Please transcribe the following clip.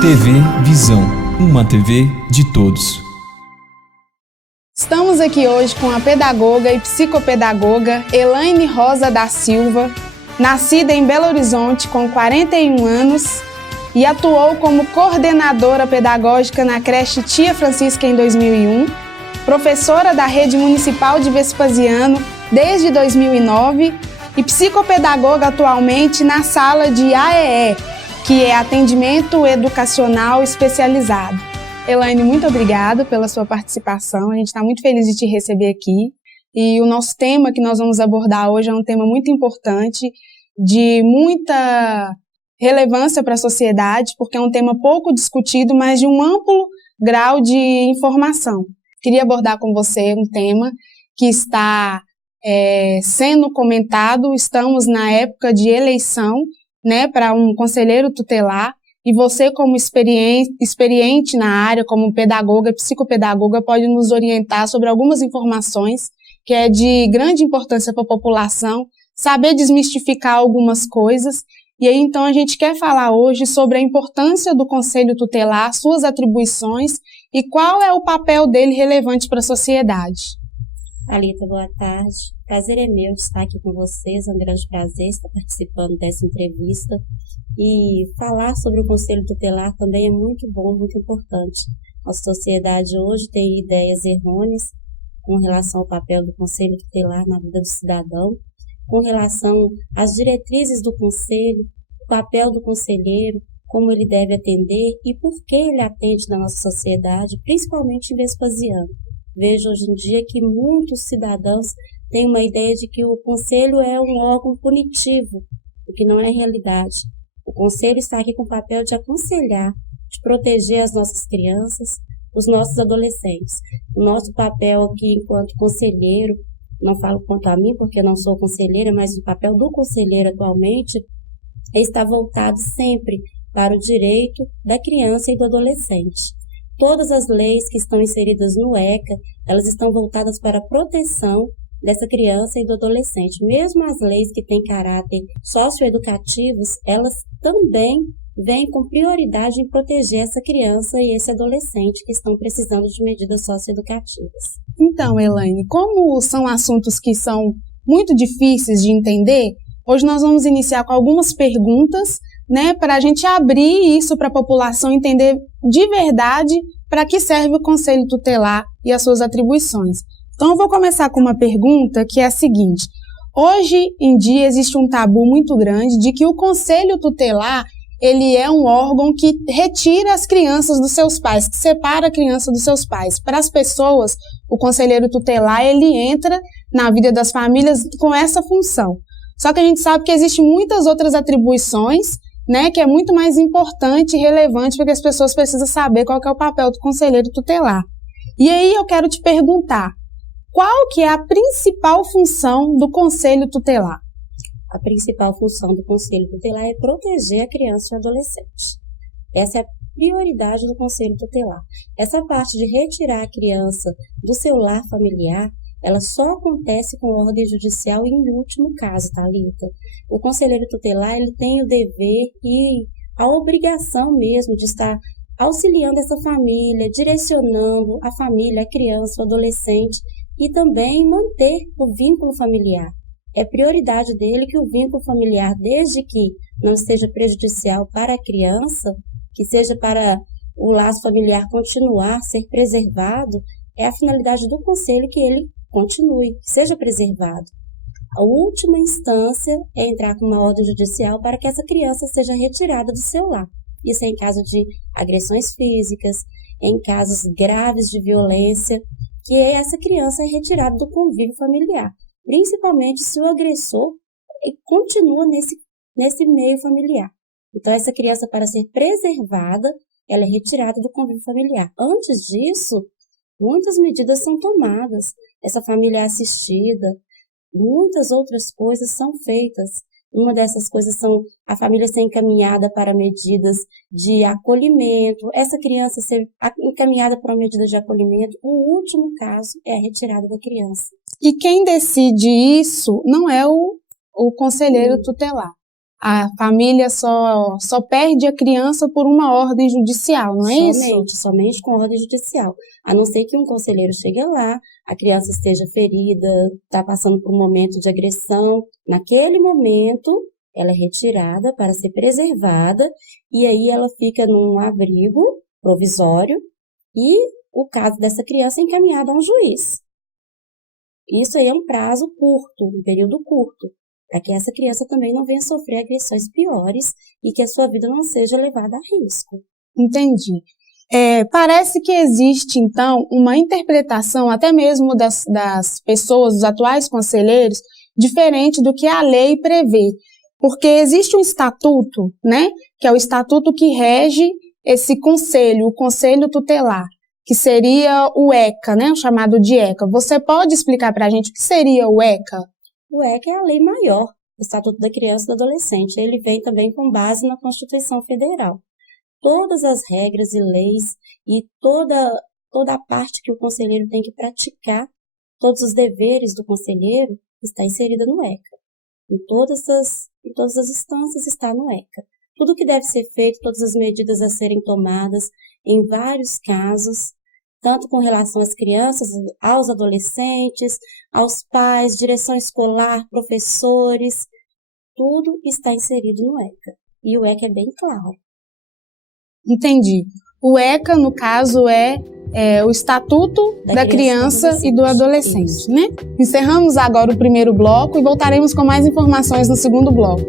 TV Visão, uma TV de todos. Estamos aqui hoje com a pedagoga e psicopedagoga Elaine Rosa da Silva, nascida em Belo Horizonte com 41 anos e atuou como coordenadora pedagógica na creche Tia Francisca em 2001, professora da Rede Municipal de Vespasiano desde 2009 e psicopedagoga atualmente na sala de AEE, que é Atendimento Educacional Especializado. Elaine, muito obrigada pela sua participação, a gente está muito feliz de te receber aqui. E o nosso tema que nós vamos abordar hoje é um tema muito importante, de muita relevância para a sociedade, porque é um tema pouco discutido, mas de um amplo grau de informação. Queria abordar com você um tema que está sendo comentado, estamos na época de eleição, para um conselheiro tutelar, e você, como experiente na área, como pedagoga, psicopedagoga, pode nos orientar sobre algumas informações que é de grande importância para a população, saber desmistificar algumas coisas. E aí, então, a gente quer falar hoje sobre a importância do Conselho Tutelar, suas atribuições e qual é o papel dele relevante para a sociedade. Thalita, boa tarde. Prazer é meu de estar aqui com vocês, é um grande prazer estar participando dessa entrevista. E falar sobre o Conselho Tutelar também é muito bom, muito importante. A sociedade hoje tem ideias errôneas com relação ao papel do Conselho Tutelar na vida do cidadão, com relação às diretrizes do Conselho, o papel do conselheiro, como ele deve atender e por que ele atende na nossa sociedade, principalmente em Vespasiano. Vejo hoje em dia que muitos cidadãos têm uma ideia de que o Conselho é um órgão punitivo, o que não é realidade. O Conselho está aqui com o papel de aconselhar, de proteger as nossas crianças, os nossos adolescentes. O nosso papel aqui enquanto conselheiro, não falo quanto a mim porque eu não sou conselheira, mas o papel do conselheiro atualmente está voltado sempre para o direito da criança e do adolescente. Todas as leis que estão inseridas no ECA, elas estão voltadas para a proteção dessa criança e do adolescente. Mesmo as leis que têm caráter socioeducativos, elas também vêm com prioridade em proteger essa criança e esse adolescente que estão precisando de medidas socioeducativas. Então, Elaine, como são assuntos que são muito difíceis de entender, hoje nós vamos iniciar com algumas perguntas, para a gente abrir isso para a população entender de verdade para que serve o Conselho Tutelar e as suas atribuições. Então, eu vou começar com uma pergunta que é a seguinte. Hoje em dia existe um tabu muito grande de que o Conselho Tutelar ele é um órgão que retira as crianças dos seus pais, que separa a criança dos seus pais. Para as pessoas, o conselheiro tutelar ele entra na vida das famílias com essa função. Só que a gente sabe que existem muitas outras atribuições, que é muito mais importante e relevante porque as pessoas precisam saber qual que é o papel do conselheiro tutelar. E aí eu quero te perguntar, qual que é a principal função do Conselho Tutelar? A principal função do Conselho Tutelar é proteger a criança e o adolescente. Essa é a prioridade do Conselho Tutelar. Essa parte de retirar a criança do seu lar familiar, ela só acontece com ordem judicial e em último caso, Thalita. O conselheiro tutelar ele tem o dever e a obrigação mesmo de estar auxiliando essa família, direcionando a família, a criança, o adolescente e também manter o vínculo familiar. É prioridade dele que o vínculo familiar, desde que não esteja prejudicial para a criança, que seja para o laço familiar continuar, ser preservado, é a finalidade do conselho que ele continue, que seja preservado. A última instância é entrar com uma ordem judicial para que essa criança seja retirada do seu lar. Isso é em caso de agressões físicas, em casos graves de violência, que essa criança é retirada do convívio familiar, principalmente se o agressor continua nesse meio familiar. Então, essa criança, para ser preservada, ela é retirada do convívio familiar. Antes disso, muitas medidas são tomadas, essa família é assistida, muitas outras coisas são feitas. Uma dessas coisas são a família ser encaminhada para medidas de acolhimento, essa criança ser encaminhada para uma medida de acolhimento. O último caso é a retirada da criança. E quem decide isso não é o conselheiro tutelar. a família só perde a criança por uma ordem judicial, não é isso? Somente com ordem judicial. A não ser que um conselheiro chegue lá, a criança esteja ferida, está passando por um momento de agressão. Naquele momento, ela é retirada para ser preservada e aí ela fica num abrigo provisório e o caso dessa criança é encaminhado a um juiz. Isso aí é um prazo curto, um período curto, para que essa criança também não venha sofrer agressões piores e que a sua vida não seja levada a risco. Entendi. Parece que existe, então, uma interpretação, até mesmo das pessoas, dos atuais conselheiros, diferente do que a lei prevê. Porque existe um estatuto, né, que é o estatuto que rege esse conselho, o conselho tutelar, que seria o ECA, né, o chamado de ECA. Você pode explicar para a gente o que seria o ECA? O ECA é a lei maior, o Estatuto da Criança e do Adolescente. Ele vem também com base na Constituição Federal. Todas as regras e leis e toda a parte que o conselheiro tem que praticar, todos os deveres do conselheiro, está inserida no ECA. Em todas as instâncias está no ECA. Tudo que deve ser feito, todas as medidas a serem tomadas, em vários casos, tanto com relação às crianças, aos adolescentes, aos pais, direção escolar, professores, tudo está inserido no ECA. E o ECA é bem claro. Entendi. O ECA, no caso, é o Estatuto da Criança e do Adolescente, isso, né? Encerramos agora o primeiro bloco e voltaremos com mais informações no segundo bloco.